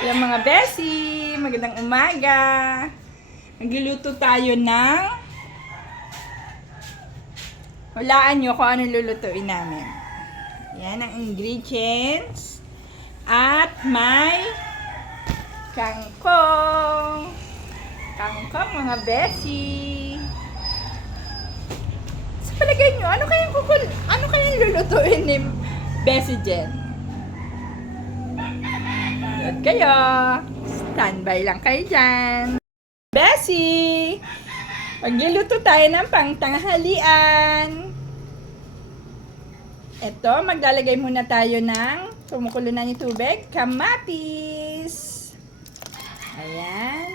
Ayan mga besi, magandang umaga. Nagluluto tayo ng... Hulaan nyo kung ano lulutuin namin. Yan ang ingredients. At may kangkong. Kangkong mga besi. Sa palagay nyo, ano kayang lulutuin ni Besi Jen? At kayo, standby lang kayo dyan. Besi, magluluto tayo ng pangtanghalian. Ito, maglalagay muna tayo ng kumukulo na ni tubig, kamatis. Ayan.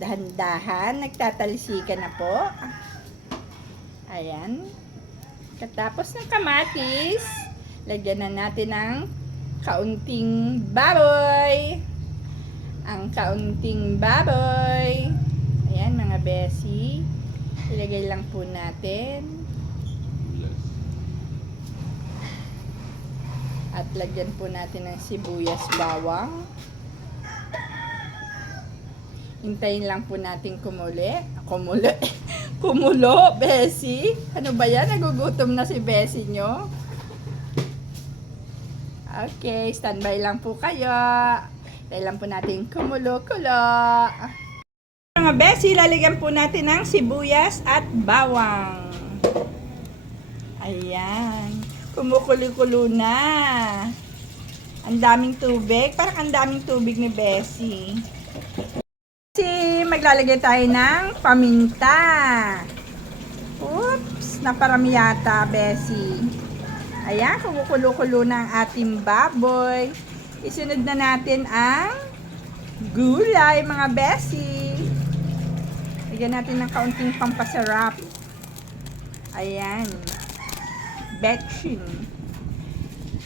Dahan-dahan, nagtatalisikan na po. Ayan. Katapos ng kamatis, lagyan na natin ng kaunting baboy. Ang kaunting baboy. Ayan mga besi. Ilagay lang po natin. At lagyan po natin ng sibuyas bawang. Hintayin lang po natin kumulo, besi. Ano ba yan? Nagugutom na si besi nyo. Okay, standby lang po kayo. Kailan po natin kumulo-kulo. Mga besi, lalagyan po natin ng sibuyas at bawang. Ayan. Kumukulo-kulo na. Ang daming tubig. Parang ang daming tubig ni Besi. Kasi maglalagay tayo ng paminta. Oops, naparami yata, Besi. Ayan, kumukulo-kulo na ang ating baboy. Isunod na natin ang gulay, mga besi. Lagyan natin ng kaunting pampasarap. Ayan. Betchin.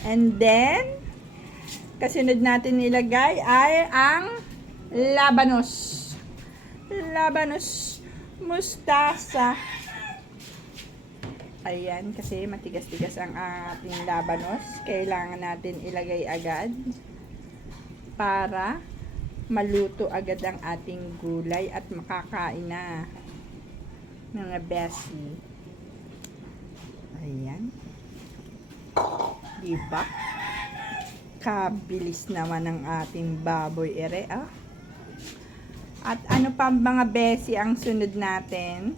And then, kasunod natin nilagay ay ang labanos. Labanos mustasa. Ayan, kasi matigas-tigas ang ating labanos. Kailangan natin ilagay agad para maluto agad ang ating gulay at makakain na mga besi. Ayan. Diba? Kabilis naman ang ating baboy ere, ah. At ano pa mga besi ang sunod natin?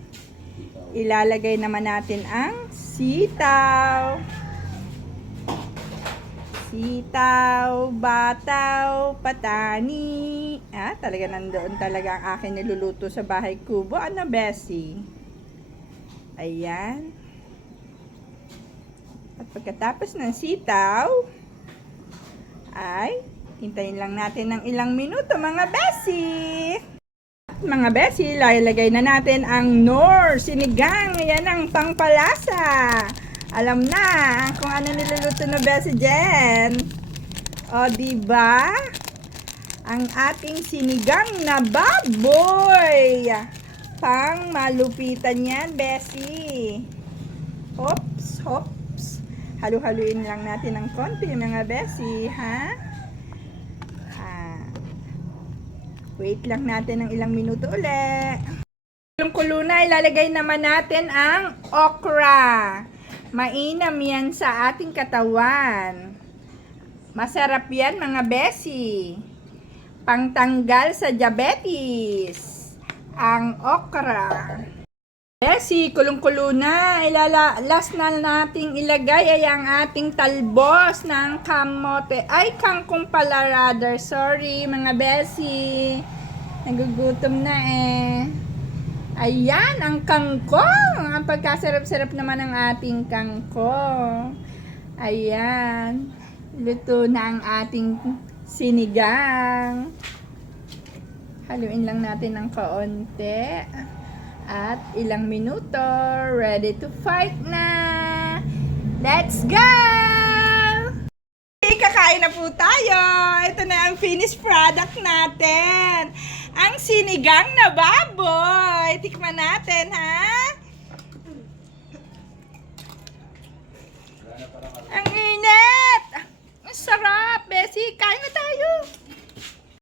Ilalagay naman natin ang sitaw. Sitaw, bataw, patani. Ah, talaga nandoon talaga ang akin niluluto sa bahay kubo. Ano, Besi? Ayan. At pagkatapos ng sitaw, ay hintayin lang natin ng ilang minuto, mga Besi. Mga besi, lalagay na natin ang Knorr sinigang. Ayan ang pangpalasa. Alam na kung ano niluluto na Besi Jen. O, diba? Ang ating sinigang na baboy. Pang malupitan yan, Besi. Hops, hops. Halu-haluin lang natin ng konti, mga Besi, ha? Wait lang natin ng ilang minuto ulit. Kulong-kulo na, ilalagay naman natin ang okra. Mainam yan sa ating katawan. Masarap yan, mga besi. Pangtanggal sa diabetes. Ang okra. Besi, kulong-kulo na. Last na nating ilagay ay ang ating talbos ng kamote. Ay, kangkong pala rather. Sorry, mga besi. Nagugutom na eh. Ayan, ang kangkong. Ang pagkasarap-sarap naman ng ating kangkong. Ayan. Luto na ang ating sinigang. Haluin lang natin ng kaunti. At ilang minuto, ready to fight na. Let's go! Kakain na po tayo. Ito na ang finished product natin. Ang sinigang na baboy. Tikman natin, ha? Ang init! Ang sarap! Besi,